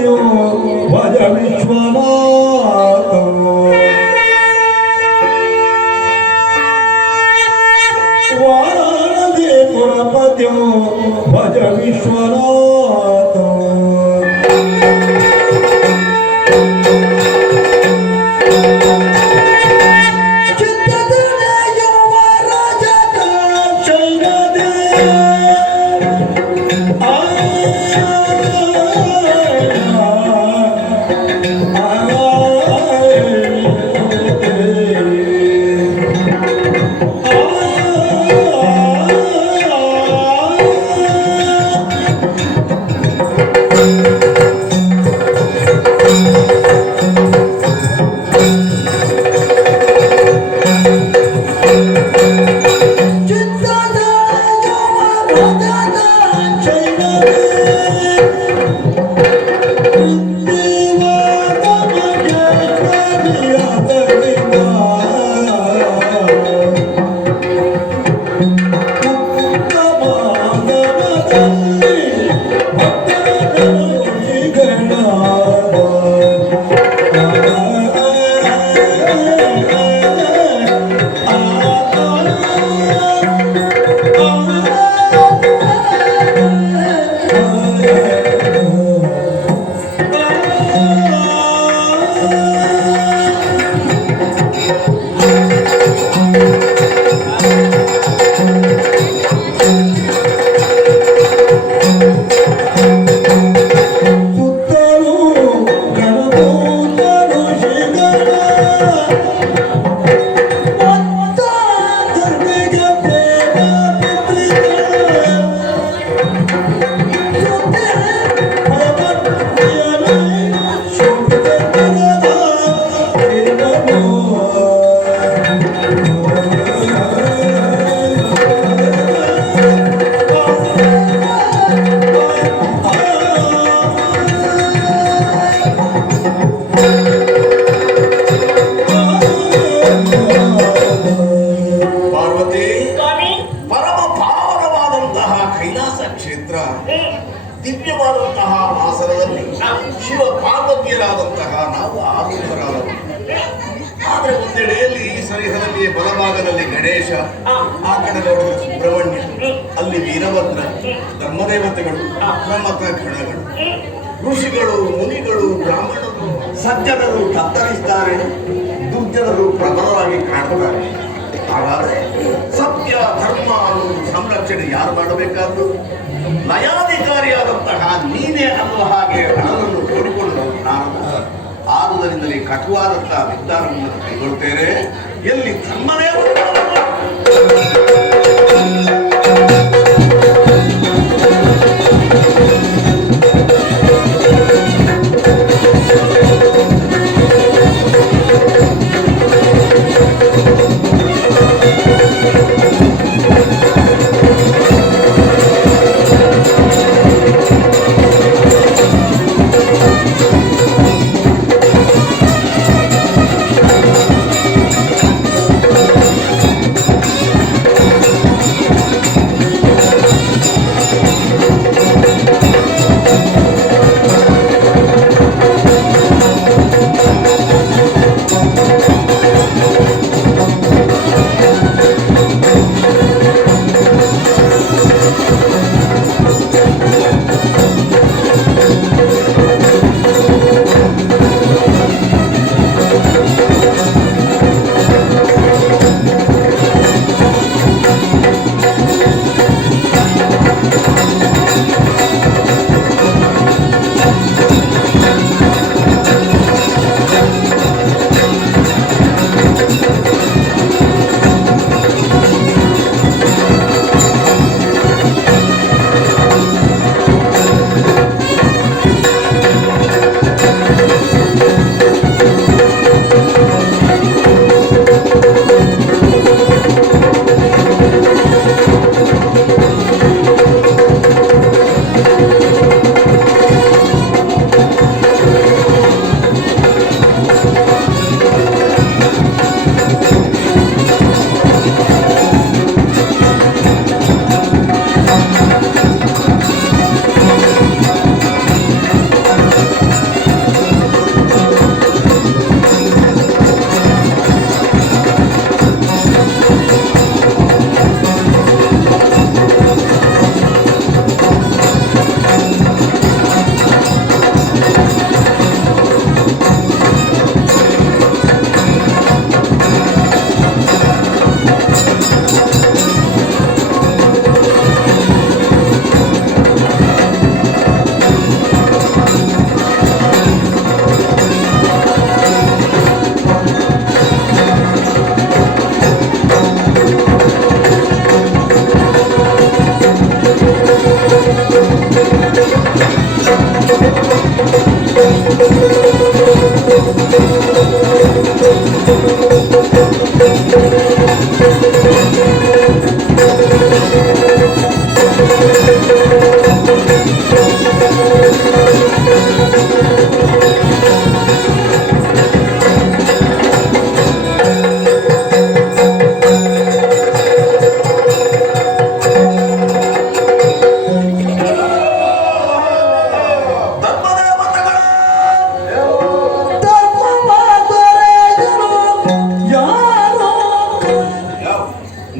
पुरपत्यो भज विश्वनाथ वाराणसी पुरपत्यो भज विश्वनाथ ದಿವ್ಯವಾದಂತಹ ವಾಸನದಲ್ಲಿ ಶಿವ ಪಾರ್ವತಿಯರಾದಂತಹ ನಾವು ಆನಂದರಾದವರು. ಆದರೆ ಒಂದೆಡೆಯಲ್ಲಿ ಸರಿಹದಲ್ಲಿ ಬಲಭಾಗದಲ್ಲಿ ಗಣೇಶ, ಆ ಕಡೆ ನೋಡಿದ್ರೆ ಸುಬ್ರಹ್ಮಣ್ಯ, ಅಲ್ಲಿ ವೀರಭದ್ರ, ಧರ್ಮದೇವತೆಗಳು, ಪ್ರಮಥ ಗಣಗಳು, ಋಷಿಗಳು, ಮುನಿಗಳು, ಬ್ರಾಹ್ಮಣರು, ಸಜ್ಜನರು ತತ್ತರಿಸ್ತಾರೆ, ದುರ್ಜನರು ಪ್ರಬಲರಾಗಿ ಕಾಣುತ್ತಾರೆ. ಹಾಗಾದ್ರೆ ಸತ್ಯ ಧರ್ಮ ಅನ್ನೋದು ಸಂರಕ್ಷಣೆ ಯಾರು ಮಾಡಬೇಕಾದ್ದು? ಲಯಾಧಿಕಾರಿಯಾದಂತಹ ನೀನೇ ಅನ್ನುವ ಹಾಗೆ ಹಣವನ್ನು ತೋಡಿಕೊಂಡು ನಾನು ಆದುದರಿಂದಲೇ ಕಟುವಾದಂತಹ ನಿರ್ಧಾರವನ್ನು ಕೈಗೊಳ್ಳುತ್ತೇನೆ. ಎಲ್ಲಿ ಧರ್ಮವೇ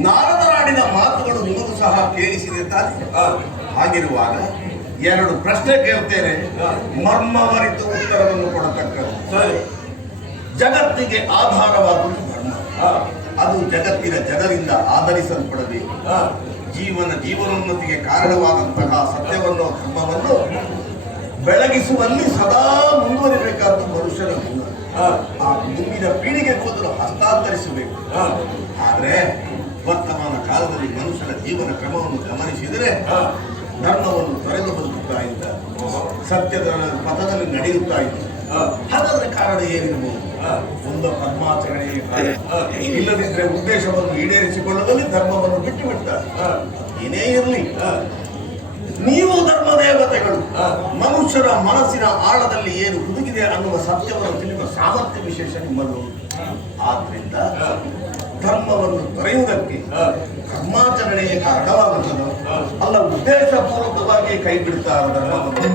ನಾರದರಾಡಿದ ಮಾತುಗಳು ನಿಮಗೂ ಸಹ ಕೇಳಿಸಿದೆ ತಾನೆ. ಹಾಗಿರುವಾಗ ಎರಡು ಪ್ರಶ್ನೆ ಕೇಳ್ತೇನೆ, ಮರ್ಮವರಿತು ಉತ್ತರವನ್ನು ಕೊಡತಕ್ಕದ್ದು. ಜಗತ್ತಿಗೆ ಆಧಾರವಾದುದು ಧರ್ಮ. ಅದು ಜಗತ್ತಿನ ಜನರಿಂದ ಆಧರಿಸಲ್ಪಡಬೇಕು. ಜೀವನೋನ್ನತಿಗೆ ಕಾರಣವಾದಂತಹ ಸತ್ಯವನ್ನು ಧರ್ಮವನ್ನು ಬೆಳಗಿಸುವಲ್ಲಿ ಸದಾ ಮುಂದುವರಿಬೇಕಾದ ಮನುಷ್ಯನ ಗುಣ. ಆ ಮುಂದಿನ ಪೀಳಿಗೆ ಮೊದಲು ಹಸ್ತಾಂತರಿಸಬೇಕು. ಆದ್ರೆ ವರ್ತಮಾನ ಕಾಲದಲ್ಲಿ ಮನುಷ್ಯನ ಜೀವನ ಕ್ರಮವನ್ನು ಗಮನಿಸಿದರೆ ಧರ್ಮವನ್ನು ತೊರೆದು ಬದುಕುತ್ತಾ ಇದ್ದ, ಸತ್ಯದ ಪಥದಲ್ಲಿ ನಡೆಯುತ್ತಾ ಇದ್ದ. ಹಾಗಾದ್ರೆ ಕಾರಣ ಏನಿರಬಹುದು? ಒಂದು ಪದ್ಮಾಚರಣೆಯೇ ಕಾರಣ. ಇಲ್ಲದಿದ್ರೆ ಉದ್ದೇಶವನ್ನು ಈಡೇರಿಸಿಕೊಳ್ಳುವಲ್ಲಿ ಧರ್ಮವನ್ನು ಬಿಟ್ಟು ಬಿಡ್ತಾರೆ. ಏನೇ ಇರಲಿ, ನೀವು ಧರ್ಮ ದೇವತೆಗಳು. ಮನುಷ್ಯರ ಮನಸ್ಸಿನ ಆಳದಲ್ಲಿ ಏನು ಹುದುಗಿದೆ ಅನ್ನುವ ಸತ್ಯವನ್ನು ತಿಳಿಯುವ ಸಾಮರ್ಥ್ಯ ವಿಶೇಷ ನಿಮ್ಮಲ್ಲಿ. ಆದ್ರಿಂದ ಧರ್ಮವನ್ನು ತೊರೆಯುವುದಕ್ಕೆ ಧರ್ಮಾಚರಣೆಯೇ ಕಾರಣವಾಗುತ್ತದೋ ಅಲ್ಲ ಉದ್ದೇಶಪೂರ್ವಕವಾಗಿ ಕೈ ಬಿಡ್ತಾರ ಧರ್ಮವನ್ನು.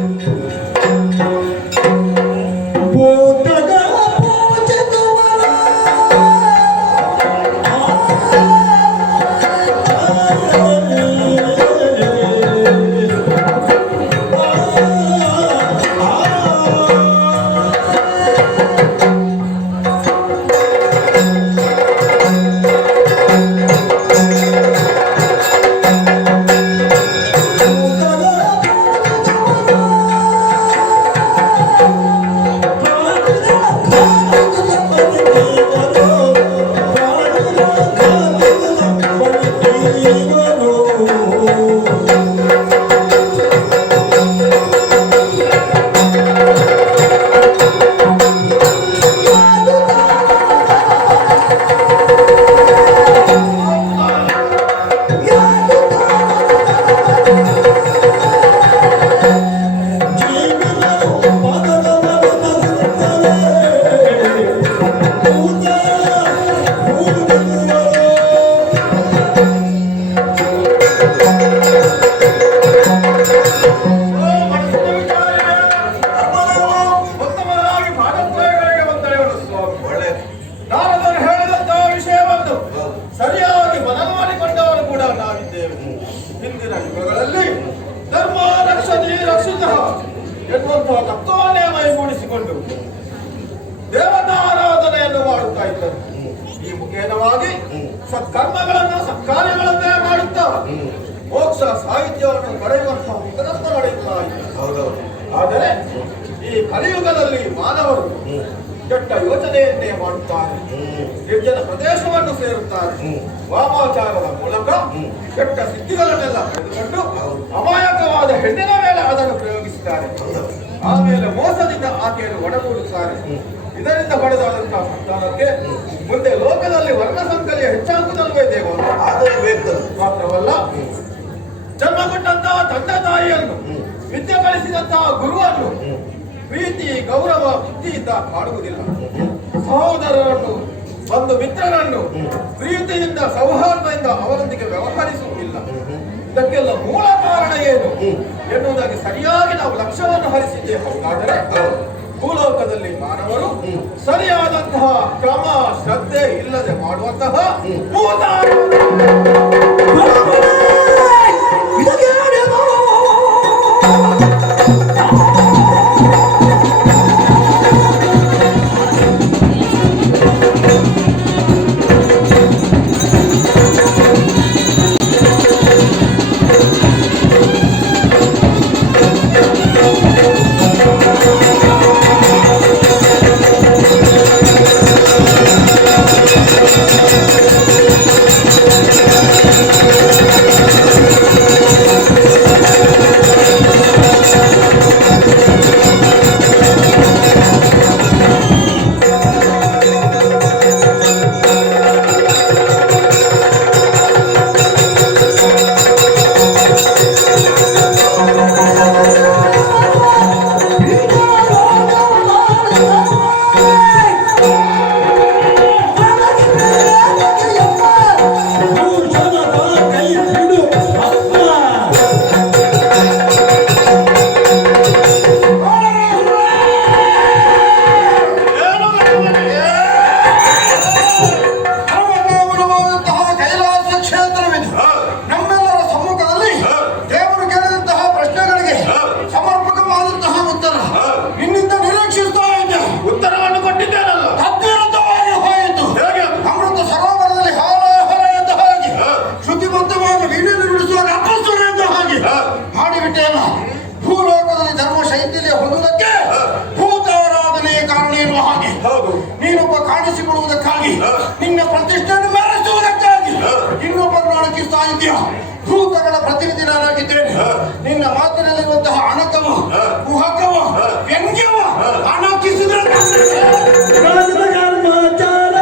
ಎನ್ನುವಂತಹ ತತ್ವವನ್ನೇ ಮೈಗೂಡಿಸಿಕೊಂಡು ದೇವತಾರಾಧನೆಯನ್ನು ಮಾಡುತ್ತಾ ಇದ್ದರು. ಈ ಮುಖೇನವಾಗಿ ಸತ್ಕರ್ಮಗಳನ್ನು ಸತ್ಕಾರ್ಯಗಳನ್ನೇ ಮಾಡುತ್ತಾ ಮೋಕ್ಷ ಸಾಹಿತ್ಯವನ್ನು ಪಡೆಯುವಂತಹ ಮುಖದಂತ ನಡೆಯುತ್ತಾ ಇದ್ದರು. ಆದರೆ ಈ ಕಲಿಯುಗದಲ್ಲಿ ಮಾನವರು ಕೆಟ್ಟ ಯೋಚನೆಯನ್ನೇ ಮಾಡುತ್ತಾರೆ. ನಿರ್ಜನ ಪ್ರದೇಶವನ್ನು ಸೇರುತ್ತಾರೆ. ವಾಮಾಚಾರದ ಮೂಲಕ ಕೆಟ್ಟ ಸಿದ್ಧಿಗಳನ್ನೆಲ್ಲ ಪಡೆದುಕೊಂಡು ಅಮಾಯಕವಾದ ಹೆಣ್ಣಿನ ಮೇಲೆ ಅದನ್ನು ಪ್ರಯೋಗಿಸುತ್ತಾರೆ. ಆಮೇಲೆ ಮೋಸದಿಂದ ಆಕೆಯನ್ನು ಒಡಗೂಡುತ್ತಾರೆ. ಇದರಿಂದ ಪಡೆದಾದಂತಹ ಸಂತಾನಕ್ಕೆ ಮುಂದೆ ಲೋಕದಲ್ಲಿ ವರ್ಣ ಸಂಕಲಿಯ ಹೆಚ್ಚಾಗುವುದಲ್ವೇ ದೇವ. ಆದರೆ ಬೇಕು ಮಾತ್ರವಲ್ಲ, ಜನ್ಮ ಕೊಟ್ಟಂತಹ ತಂದೆ ತಾಯಿಯನ್ನು, ವಿದ್ಯೆ ಕಲಿಸಿದಂತಹ ಗುರುವನ್ನು ಪ್ರೀತಿ ಗೌರವ ಬುದ್ಧಿಯಿಂದ ಕಾಡುವುದಿಲ್ಲ. ಸಹೋದರರನ್ನು ಬಂಧು ಮಿತ್ರರನ್ನು ಪ್ರೀತಿಯಿಂದ ಸೌಹಾರ್ದದಿಂದ ಅವರೊಂದಿಗೆ ವ್ಯವಹರಿಸುವುದಿಲ್ಲ. ಇದಕ್ಕೆಲ್ಲ ಮೂಲ ಕಾರಣ ಏನು ಎನ್ನುವುದಾಗಿ ಸರಿಯಾಗಿ ನಾವು ಲಕ್ಷ್ಯವನ್ನು ಹರಿಸಿದ್ದೇವೆ. ಹೌದಾದರೆ ಭೂಲೋಕದಲ್ಲಿ ಮಾನವರು ಸರಿಯಾದಂತಹ ಕ್ರಮ ಶ್ರದ್ಧೆ ಇಲ್ಲದೆ ಮಾಡುವಂತಹ ಮಾತಾಡ್ತಿದ್ದೀಯ? ಭೂತಗಳ ಪ್ರತಿನಿಧಿ ನಾನಾಗಿದ್ದೇನೆ. ನಿನ್ನ ಮಾತಿನಲ್ಲಿರುವಂತಹ ಅಣಕವ, ಕುಹಕವ, ವ್ಯಂಗ್ಯವ ಅಣಕಿಸಿದ್ರೆ ರಾಜದ ಕರ್ಮಚಾರ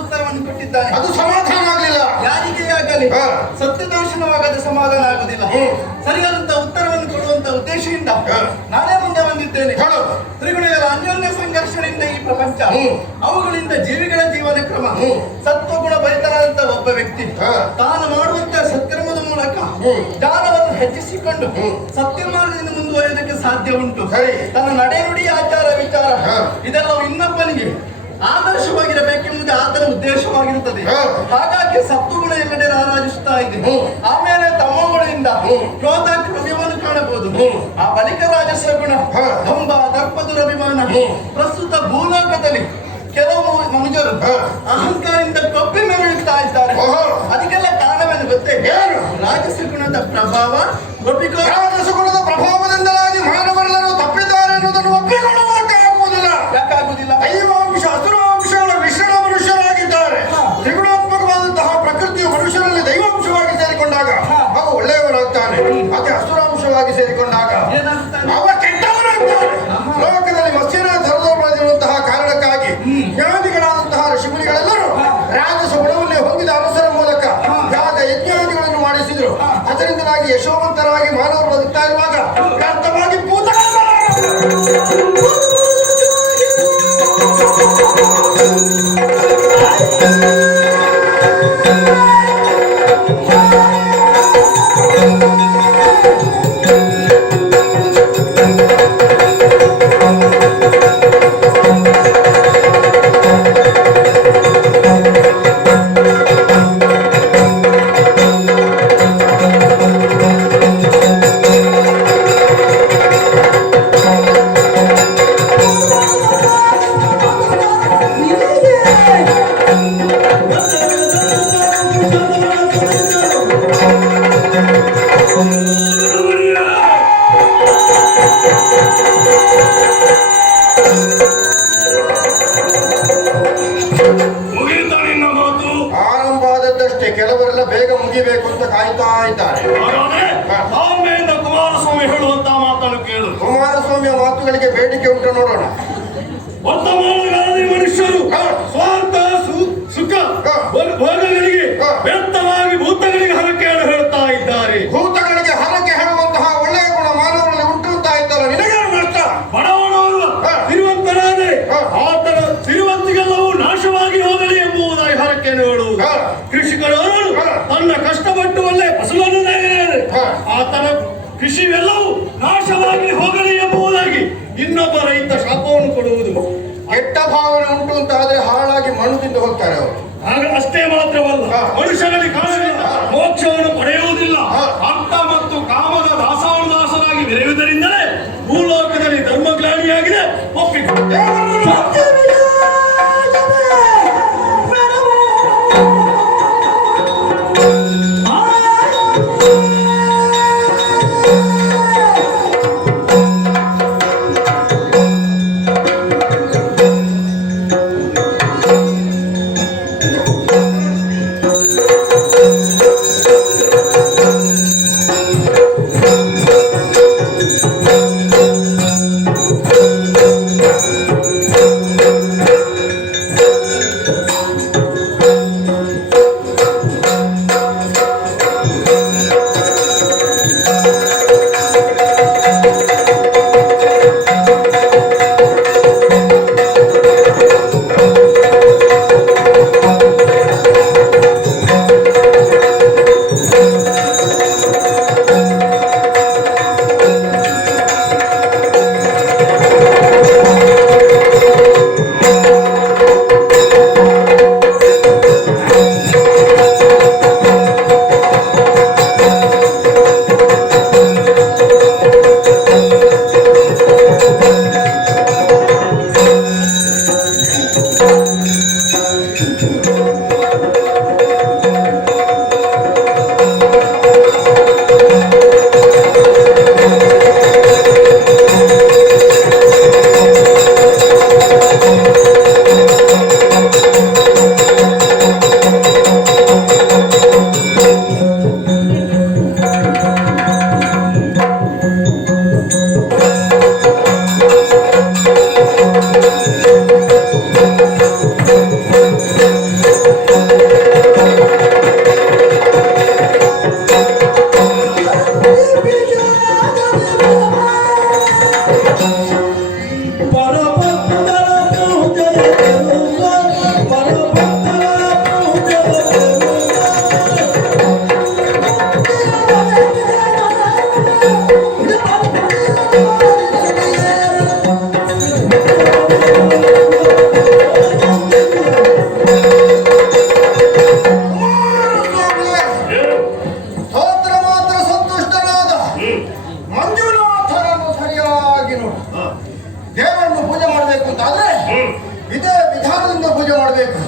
ಉತ್ತರವನ್ನು ಕೊಟ್ಟಿದ್ದಾನೆ. ಅದು ಸಮಾಧಾನ ಆಗಲಿಲ್ಲ. ಯಾರಿಗೇ ಆಗಲಿ ಹಾ. ಸತ್ಯದರ್ಶನವಾಗದ ಸಮಾಧಾನ ಆಗುದಿಲ್ಲ. ಸರಿಯಾದಂತ ಉತ್ತರವನ್ನು ಕೊಡುವಂತ ಉದ್ದೇಶದಿಂದ ನಾನೇ ಮುಂದೆ ಬಂದಿದ್ದೇನೆ. ಹೇಳು. ತ್ರಿಗುಣಗಳ ಅನ್ಯೋನ್ಯ ಸಂಘರ್ಷಣೆಯಿಂದ ಈ ಪ್ರಪಂಚ, ಅವುಗಳಿಂದ ಜೀವಿಗಳ ಜೀವನ ಕ್ರಮ, ಸತ್ವಗುಣ ಭರಿತನಾದಂತ ಒಬ್ಬ ವ್ಯಕ್ತಿ ತಾನು ಮಾಡುವಂತ ಸತ್ಕರ್ಮದ ಮೂಲಕ ಜ್ಞಾನವನ್ನು ಹೆಚ್ಚಿಸಿಕೊಂಡು ಸತ್ಯ ಮಾರ್ಗದಿಂದ ಮುಂದುವರಿಯೋದಕ್ಕೆ ಸಾಧ್ಯ ಉಂಟು. ತನ್ನ ನಡೆ ನುಡಿ ಆಚಾರ ವಿಚಾರ ಇದೆಲ್ಲವೂ ಇನ್ನೊಬ್ಬನಿಗೆ ಆದರ್ಶವಾಗಿರಬೇಕೆಂಬುದು ಆತನ ಉದ್ದೇಶವಾಗಿರುತ್ತದೆ. ಹಾಗಾಗಿ ಸತ್ವಗುಣ ಎಲ್ಲೆಡೆ ರಾರಾಜಿಸುತ್ತಾ ಇದೆ. ಆಮೇಲೆ ತಮೋಗುಣದಿಂದ ಕ್ರೋಧ ಕ್ರವ್ಯವನ್ನು ಕಾಣಬಹುದು. ಆ ಬಳಿಕ ರಾಜಸ ಗುಣ, ದಂಭ ದರ್ಪ ದುರಭಿಮಾನ. ಪ್ರಸ್ತುತ ಭೂಲೋಕದಲ್ಲಿ ಕೆಲವು ಮನುಜರು ಅಹಂಕಾರದಿಂದ ಕೊಪ್ಪಿ ಮೆರೆಯುತ್ತಾ ಇದ್ದಾರೆ. ಅದಕ್ಕೆಲ್ಲ ಕಾರಣವೇನು ಗೊತ್ತೇ? ರಾಜಸ ಗುಣದ ಪ್ರಭಾವ. ರಾಜಸ ಗುಣದ ಪ್ರಭಾವದಿಂದಲಾಗಿ ಮಾನವರೆಲ್ಲರೂ ತಪ್ಪಿದ್ದಾರೆ ಎನ್ನುವುದನ್ನು ಒಪ್ಪಿಕೊಳ್ಳುವುದಕ್ಕೆ ಆಗುವುದಿಲ್ಲ. ಯಾಕಾಗುದಿಲ್ಲ? ದೈವಾಂಶ ಅಸುರಾಂಶಗಳ ಮಿಶ್ರಣ ಮನುಷ್ಯರಾಗಿದ್ದಾರೆ. ತ್ರಿಗುಣಾತ್ಮಕವಾದಂತಹ ಪ್ರಕೃತಿಯು ಮನುಷ್ಯರಲ್ಲಿ ದೈವಾಂಶವಾಗಿ ಸೇರಿಕೊಂಡಾಗ ಅವ ಒಳ್ಳೆಯವನಾಗ್ತಾನೆ. ಅದೇ ಅಸುರಾಂಶವಾಗಿ ಸೇರಿಕೊಂಡಾಗ ಅವ ಕೆಟ್ಟವನಾಗ್ತಾನೆ. ಲೋಕದಲ್ಲಿ ಮತ್ಸ್ಯನ ಧರ್ಮವಾಗಿರುವಂತಹ ಕಾರಣಕ್ಕಾಗಿ ಜ್ಞಾನಿಗಳಾದಂತಹ ಋಷಿಮುನಿಗಳೆಲ್ಲರೂ ರಾಜಸ ಗುಣವನ್ನೇ ಹೊಂದಿದ ಅರಸರ ಮೂಲಕ ಯಾಗ ಯಜ್ಞಾದಿಗಳನ್ನು ಮಾಡಿಸಿದ್ರು. ಅದರಿಂದಾಗಿ ಯಶೋವಂತರಾಗಿ ಮಾನವರು ಬದುಕ್ತಾ ಇರುವಾಗ ವ್ಯರ್ಥವಾಗಿ ಕೆಲವರೆಲ್ಲ ಬೇಗ ಮುಗಿಬೇಕು ಅಂತ ಕಾಯ್ತಾ ಇದ್ದಾರೆ. ಕುಮಾರಸ್ವಾಮಿ ಹೇಳುವಂತಹ ಮಾತನ್ನು ಕೇಳು. ಕುಮಾರಸ್ವಾಮಿಯ ಮಾತುಗಳಿಗೆ ಬೇಡಿಕೆ ಉಂಟು, ನೋಡೋಣ. ವರ್ತಮಾನಗಳಲ್ಲಿ ಮನುಷ್ಯರು ಸ್ವಾರ್ಥ ಸುಖ ಭೋಗಗಳಿಗೆ ವ್ಯರ್ಥವಾಗಿ ಭೂತಗಳಿಗೆ ಹರಕೆಯನ್ನು ಹೇಳುತ್ತಾ ಇದ್ದಾರೆ. ಭೂತಗಳಿಗೆ ಹರಕೆ ಹೇಳುವಂತಹ ಒಳ್ಳೆಯ ಗುಣ ಮಾನವರಲ್ಲಿ ಉಂಟು ಅಂತ ಆಯ್ತಲ್ಲ, ನಿನಗೇನು ನಷ್ಟ? ಬಡವನವರು ಸಿರಿವಂತರಾದರೆ ಆತನ ಸಿರಿವಂತಿಗೆಲ್ಲವೂ ನಾಶವಾಗಿ ಹೋಗಲಿ ಎಂಬುದಾಗಿ ಹರಕೆಯನ್ನು ಹೇಳುವುದು. ಕೃಷಿಕರು ತನ್ನ ಕಷ್ಟಪಟ್ಟು ಒಳ್ಳೆ ಫಸಲನ್ನು ತೆಗೆದರೆ ಆತನ ಕೃಷಿವೆಲ್ಲವೂ ನಾಶವಾಗಿ ಹೋಗಲಿ ಎಂಬುದಾಗಿ ಇನ್ನೊಬ್ಬ ರೈತ ಶಾಪವನ್ನು ಕೊಡುವುದು. ಕೆಟ್ಟ ಭಾವನೆ ಉಂಟು ಅಂತ ಆದ್ರೆ ಹಾಳಾಗಿ ಮಣ್ಣು ಹೋಗ್ತಾರೆ ಅವರು. ಅಷ್ಟೇ ಮಾತ್ರವಲ್ಲ, ಮನುಷ್ಯನಲ್ಲಿ ಕಾಣದಿಂದ ಮೋಕ್ಷವನ್ನು ಪಡೆಯುವುದಿಲ್ಲ. ಅರ್ಥ ಮತ್ತು ಕಾಮದ ದಾಸನಾಗಿ ಬೆರೆಯುವುದರಿಂದಲೇ ಭೂಲೋಕದಲ್ಲಿ ಧರ್ಮಗ್ಲಾನಿಯಾಗಿದೆ. ಒಪ್ಪಿಕೊಳ್ಳುತ್ತೇವೆ. ಮಂಜುನಾಥನನ್ನು ಸರಿಯಾಗಿ ನೋಡು. ದೇವರನ್ನು ಪೂಜೆ ಮಾಡಬೇಕು ಅಂತಾದ್ರೆ ಇದೇ ವಿಧಾನದಿಂದ ಪೂಜೆ ಮಾಡಬೇಕು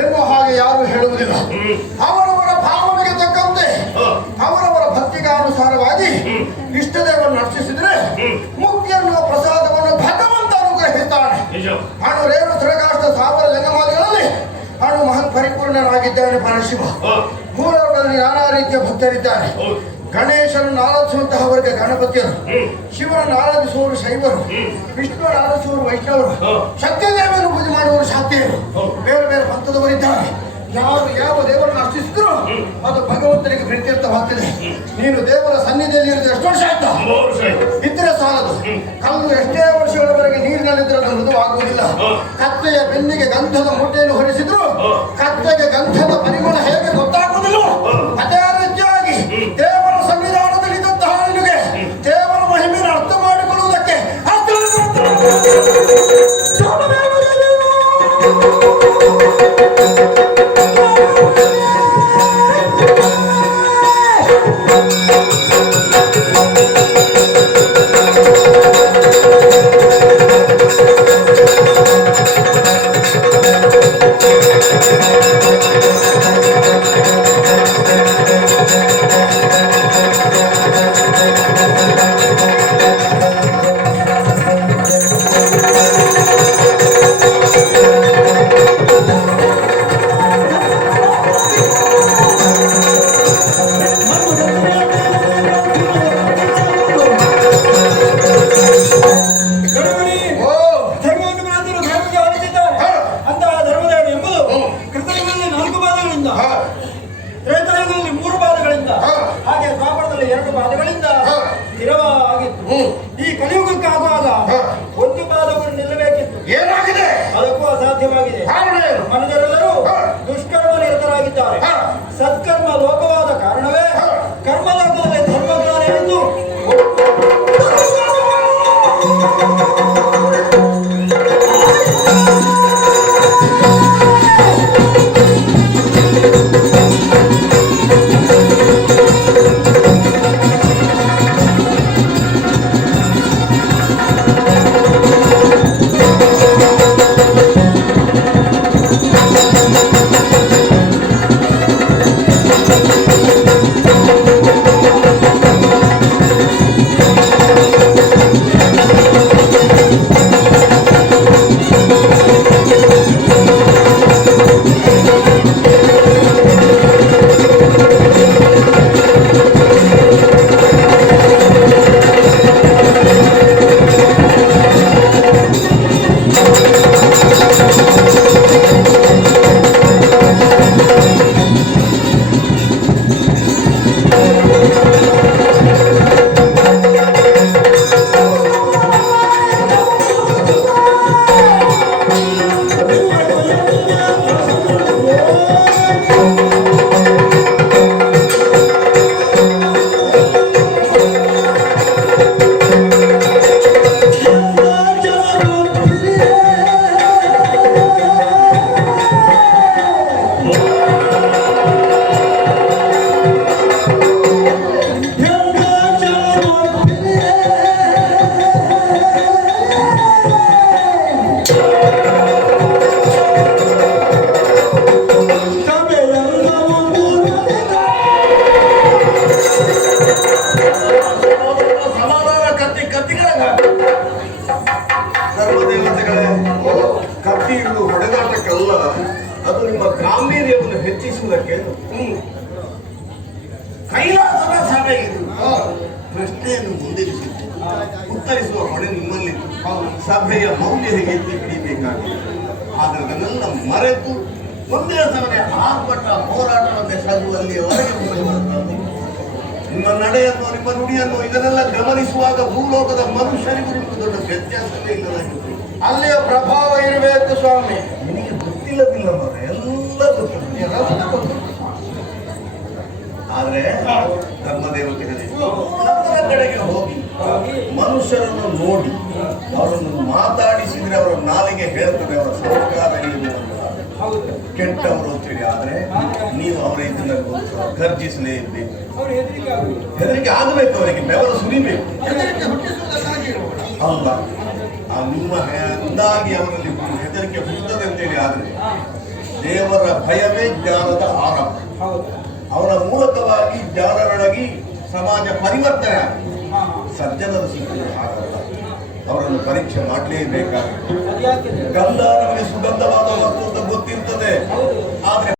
ಎನ್ನುವ ಹಾಗೆ ಯಾರು ಹೇಳುವುದಿಲ್ಲ. ಅವರವರ ಭಾವನೆಗೆ ತಕ್ಕಂತೆ ಅವರವರ ಭಕ್ತಿಗೆ ಅನುಸಾರವಾಗಿ ಇಷ್ಟ ದೇವರನ್ನು ಅರ್ಚಿಸಿದ್ರೆ ಮುಕ್ತಿಯನ್ನು ಪ್ರಸಾದವನ್ನು ಭಗವಂತ ಅನುಗ್ರಹಿಸ್ತಾನೆ. ಅಣು ರೇಣು ತ್ರಿಕಾಷ್ಟ ಸಾವಿರ ಲಿಂಗಮಾದಿಗಳಲ್ಲಿ ಅಣು ಮಹತ್ ಪರಿಪೂರ್ಣನಾಗಿದ್ದಾನೆ ಪರಶಿವ. ಮೂಲಗಳಲ್ಲಿ ನಾನಾ ರೀತಿಯ ಭಕ್ತರಿದ್ದಾರೆ. ಗಣೇಶನನ್ನು ಆರಾಧಿಸುವಂತಹವರಿಗೆ ಗಣಪತಿಯರು, ಶಿವನನ್ನು ಆರಾಧಿಸುವವರು ಶೈವರು, ವಿಷ್ಣುವನ್ನು ಆರಾಧಿಸುವವರು ವೈಷ್ಣವರು, ಶಕ್ತಿ ದೇವರನ್ನು ಪೂಜೆ ಮಾಡುವವರು ಶಾಕ್ತೇಯರು, ಬೇರೆ ಬೇರೆ ಪಂಥದವರಿದ್ದಾರೆ. ಯಾರು ಯಾವ ದೇವರನ್ನು ಅರ್ಚಿಸಿದ್ರು ಅದು ಭಗವಂತನಿಗೆ ಪ್ರೀತ್ಯರ್ಥವಾಗ್ತದೆ. ನೀನು ದೇವರ ಸನ್ನಿಧಿಯಲ್ಲಿ ಇರೋದು ಎಷ್ಟು ವರ್ಷ ಆಯ್ತಾ? ಇದ್ರೆ ಸಾಲದು. ಕಲ್ಲು ಎಷ್ಟೇ ವರ್ಷಗಳವರೆಗೆ ನೀರಿನಲ್ಲಿದ್ರೆ ಅದು ಮೃದುವಾಗುವುದಿಲ್ಲ. ಕತ್ತೆಯ ಬೆನ್ನಿಗೆ ಗಂಧದ ಮೂಟೆಯನ್ನು ಹೊರಿಸಿದ್ರು ಕತ್ತೆಗೆ ಗಂಧದ ಪರಿಮಳ ಹೇಗೆ ಗೊತ್ತಾಗುವುದಿಲ್ಲ, ಅದೇ ರೀತಿಯಾಗಿ ದೇವರ ಸನ್ನಿಧಾನದಲ್ಲಿ ಇದ್ದಂತಹ ನಿನಗೆ ದೇವರ ಮಹಿಮೆಯನ್ನು ಅರ್ಥ ಮಾಡಿಕೊಳ್ಳುವುದಕ್ಕೆ ಈ ಕಲಿಯುಗಕ್ಕಾಗುವಾಗ ಒಂದು ಪಾದವನ್ನು ನಿಲ್ಲಬೇಕಿತ್ತು. ಏನಾಗಿದೆ? ಅದಕ್ಕೂ ಅಸಾಧ್ಯವಾಗಿದೆ. ಮನುಜರೆಲ್ಲರೂ ದುಷ್ಕರ್ಮ ನಿರತರಾಗಿದ್ದಾರೆ. ಸತ್ಕರ್ಮ ಲೋಕವಾದ ಕಾರಣವೇ ಕರ್ಮಲೋಕದಲ್ಲಿ ಧರ್ಮಜ್ಞಾನ ಎಂದು ಅದು ನಿಮ್ಮ ಗಾಂಭೀರ್ಯವನ್ನು ಹೆಚ್ಚಿಸುವುದಕ್ಕೆ ಕೈಲಾಸದ ಸಭೆ ಇದು. ಪ್ರಶ್ನೆಯನ್ನು ಮುಂದಿರಿಸಿದ್ದು ಉತ್ತರಿಸುವ ಹೊಣೆ ನಿಮ್ಮಲ್ಲಿ. ಸಭೆಯ ಮೌಲ್ಯ ಹೇಗೆ ಹಿಡಿಯಬೇಕಾಗಿದೆ. ಆದರೆ ಅದನ್ನೆಲ್ಲ ಮರೆತು ಒಂದೇ ಸಮಯ ಆರ್ಭಟ ಹೋರಾಟವನ್ನೇ ಸಾಗುವಲ್ಲಿಯವರೆಗೆ ನಿಮ್ಮ ನಡೆಯನ್ನು ನಿಮ್ಮ ನುಡಿಯನ್ನು ಇದನ್ನೆಲ್ಲ ಗಮನಿಸುವಾಗ ಭೂಲೋಕದ ಮನುಷ್ಯರಿಗೂ ದೊಡ್ಡ ವ್ಯತ್ಯಾಸವೇ ಇಲ್ಲದಾಗಿದೆ. ಅಲ್ಲಿಯ ಪ್ರಭಾವ ಇರಬೇಕು ಸ್ವಾಮಿ. ನಿನಗೆ ಗೊತ್ತಿಲ್ಲದಿಲ್ಲ ಮಾರೆ, ಎಲ್ಲ ಗೊತ್ತಿಲ್ಲ. ಆದ್ರೆ ಧರ್ಮದೇವತೆಗಳೇ ಅವರ ಕಡೆಗೆ ಹೋಗಿ ಮನುಷ್ಯರನ್ನು ನೋಡಿ ಅವರನ್ನು ಮಾತಾಡಿಸಿದ್ರೆ ಅವರ ನಾಲಿಗೆ ಹೇಳ್ತದೆ, ಅವರ ಸಂಸ್ಕಾರ ಕೆಟ್ಟವರು ಅಂತೇಳಿ ಆದ್ರೆ ನೀವು ಅವರ ಇದನ್ನ ಗರ್ಜಿಸಲೇಬೇಕು. ಹೆದರಿಕೆ ಆಗಬೇಕು, ಅವರಿಗೆ ಬೆವರು ಸುರಿಬೇಕು. ಹೆದರಿಕೆ ಹುಟ್ಟಿಸುವುದಕ್ಕಾಗಿ ಅಲ್ಲ, ನಿಮ್ಮ ಅಂದಾಗಿ ಅವರಲ್ಲಿ ಹೆದರಿಕೆ ಹುಟ್ಟುತ್ತದೆ ಅಂತೇಳಿ ಆದ್ರೆ ದೇವರ ಭಯವೇ ಜ್ಞಾನದ ಆರಂಭ. ಅವರ ಮೂಲಕವಾಗಿ ಜ್ಞಾನರೊಳಗಿ ಸಮಾಜ ಪರಿವರ್ತನೆ ಆಗುತ್ತೆ. ಸಜ್ಜನರ ಸಿಕ್ಕಲು ಆಗಲ್ಲ, ಅವರನ್ನು ಪರೀಕ್ಷೆ ಮಾಡಲೇಬೇಕಾಗುತ್ತೆ. ಗಂಧ ನಮಗೆ ಸುಗಂಧವ